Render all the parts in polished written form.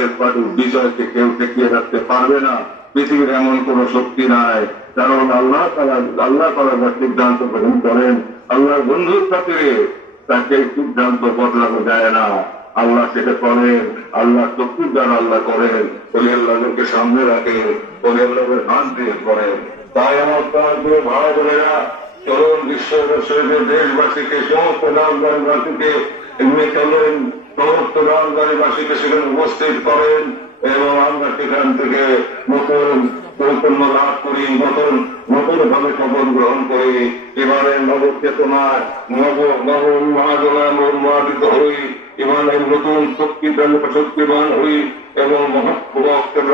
জাকের পার্টির বিজয়কে কেউ ঠেকিয়ে রাখতে পারবে না। পৃথিবীর এমন কোন শক্তি নাই, কারণ আল্লাহ তাআলা সিদ্ধান্ত গ্রহণ করেন। আল্লাহর বন্ধুর খাতিরে তাকে সিদ্ধান্ত বদলানো যায় না। আল্লাহ সেটা করেন, আল্লাহ চক্ষুর দ্বারা আল্লাহ করেন, অলিয়াল্লাহকে সামনে রাখেন, অলিয়াল্লাহের হাত দিয়ে করেন। তাই আমার ভাই বোনেরা, চলুন বিশ্ববাসীদের দেশবাসীকে, সমস্ত রাজধানীবাসীকে এমনি চলুন, সমস্ত রাজধানীবাসীকে সেখানে উপস্থিত করেন এবং আমরা সেখান থেকে নতুন চৈতন্য লাভ করি, নতুন ভাবে শপথ গ্রহণ করি। এবারে নবচেতনায় নবমাদিত হই, ইমানের নতুন শক্তিবান হই এবং মহব্বতের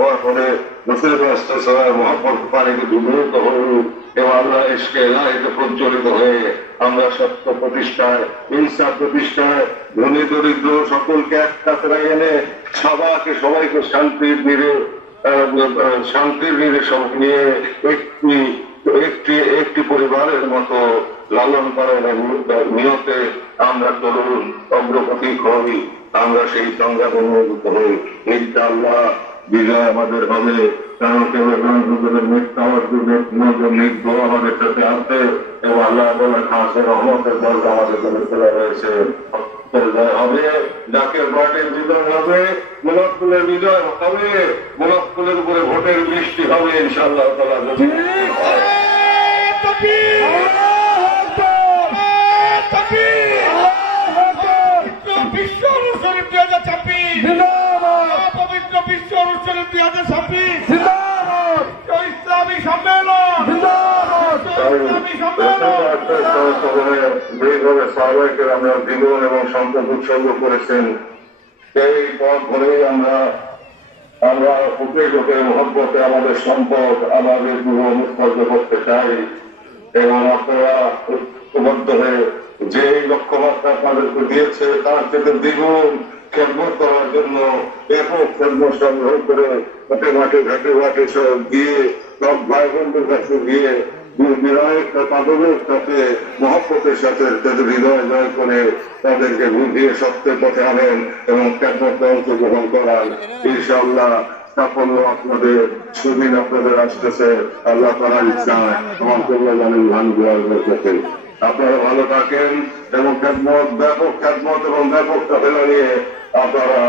পর করে মহব্বত পানিকে বিমূর্ত হই এবং আল্লাহ ইশকে ইলাহিতে প্রজ্বলিত হয়ে আমরা সত্য প্রতিষ্ঠায়, ইনসাফ প্রতিষ্ঠায়, ধনী দরিদ্র সকলকে এক কাছে এনে সবাইকে শান্তির নীড়ে সব নিয়ে একটি পরিবারের মতো লালন পালন নিয়তে আমরা তরুণ অগ্রগতি হই, আমরা সেই সংগ্রামে নিয়োজিত হই। ইনশাআল্লাহ বিজয় আমাদের হবে। কারণ কেউ আমাদের সাথে আসবে এবং আল্লাহ খাসের রহমতের দল আমাদের জন্য চলে রয়েছে। হবে জাকের পার্টির বিজয় হবে, মুনাফকুলের বিজয় হবে, মুনাফকুলের উপরে ভোটের বৃষ্টি হবে ইনশাআল্লাহ তাআলা। বিশ্ব অনুষ্ঠানে 2026 পবিত্র বিশ্ব অনুষ্ঠানে 2026 ইসলামী সম্মেলন, যেভাবে সাহাবায়ে আমরা জীবন এবং সম্পদ উৎসর্গ করেছেন, সেই পথ ধরেই আমরা উঠে মহব্বতে আমাদের সম্পদ আমাদের জীবন উৎসর্গ করতে চাই এবং আপনারা ঐক্যবদ্ধ হয়ে যে লক্ষ্যমাত্রা আপনাদেরকে দিয়েছে তার থেকে দ্বিগুণ খেদমত করার জন্য একক খেদমত সংগ্রহ করে মাঠে ঘাটে সব গিয়ে সব ভাই বন্ধুর কাছে গিয়ে বিনয়ের তাদের সাথে মহব্বতের সাথে তাদের হৃদয় জয় করে তাদেরকে বুঝিয়ে সত্যের পথে আনেন এবং খেদমতে অংশগ্রহণ করান। ইনশাআল্লাহ সাফল্য আপনাদের, সুদিন আপনাদের আসতেছে। আল্লাহ তাআলার ইচ্ছায় আমার কল্যাণ জানেন ভান করতেছেন। আপনারা ভালো থাকেন এবং ব্যাপক খেদমত এবং ব্যাপক কাফেলা নিয়ে আপনারা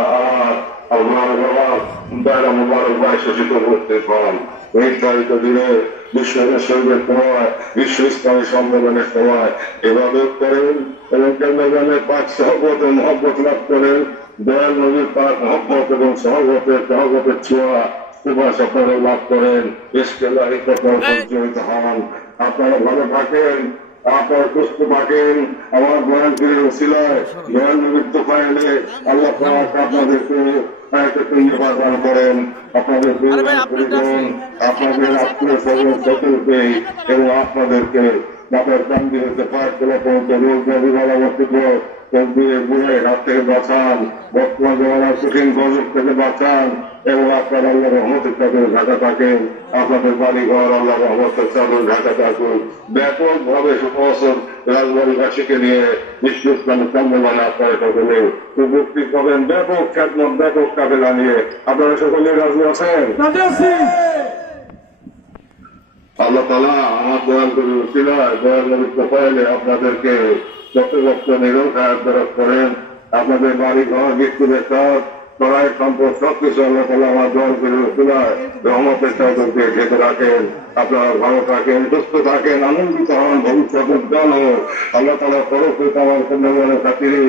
মুবারক ভাই শোষিত করতে পান। নির্ধারিত দিনে বিশ্ব শহীদের সময়, বিশ্ব ইসলামী সম্মেলনের সময় এভাবে করেন এবং কেন্দ্রগানের পাক সহবত ও মহব্বত লাভ করেন। দয়াল নবীর পাক মহব্বত এবং সহবতের ছোঁয়া সুবাস আপনারা লাভ করেন। ইশকে ইলাহিতে পরিচালিত হন। আপনারা ভালো থাকেন, আপনারা সুস্থ থাকেন। আমার বয়ান ফিরে ওসিলায় দয়াল নবীর তোফায়েলে আল্লাহ পাক আপনাদেরকে প্রদান করেন, আপনাদের পরিজন, আপনাদের আত্মীয় স্বজন সকলকে এবং আপনাদেরকে আপনার কান্দি হতে পাঠ করে পৌঁছে রোগ নদী হাত থেকে বাঁচান, বর্তমান জমানার কঠিন গজব থেকে বাঁচান এবং আপনার আল্লাহ রহমতের চাদর ঢাকা থাকেন। আপনাদের বাড়ি ঘর আল্লাহ রহমতের চাদর ঢাকা থাকুক। ব্যাপক ভাবে সমস্ত রাজবাড়িবাসীকে নিয়ে বিশ্ব ইসলামী সম্মেলন আপনারা সকলে উপস্থিত হবেন। ব্যাপক খ্যাতমত, ব্যাপক কাফেলা নিয়ে আপনারা সকলে রাজি আছেন? আল্লাহ তাআলা আমার দয়াল করে উসিলায় দয়াল নবীর তোফায়েলে আপনাদেরকে যত নিরোগ আয়াত করেন। আপনাদের বাড়ি ঘর ব্যক্তিদের সব সবাই সম্পদ সবকিছু আল্লাহ তাআলা আমার দয়াল করে উসিলায় রহমতের চাদরকে ঢেকে রাখেন। আপনারা ভালো থাকেন, সুস্থ থাকেন, আনন্দিত হন, ভবিষ্যৎ উজ্জ্বল হোক। আল্লাহ তাআলা পরবর্তীতে আমার সম্মেলনের খাতিরে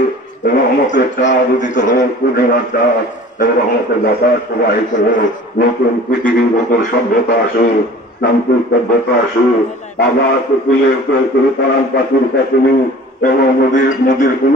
রহমতের চাঁদ উদিত হোক, পূর্ণিমার চাঁদ এবং রহমতের বাতাস প্রবাহিত হোক। নতুন পৃথিবীর নতুন সভ্যতা আসুক, শান্তির সভ্যতা আসুক। আবার পাখির কাছে এবং নদীর কোন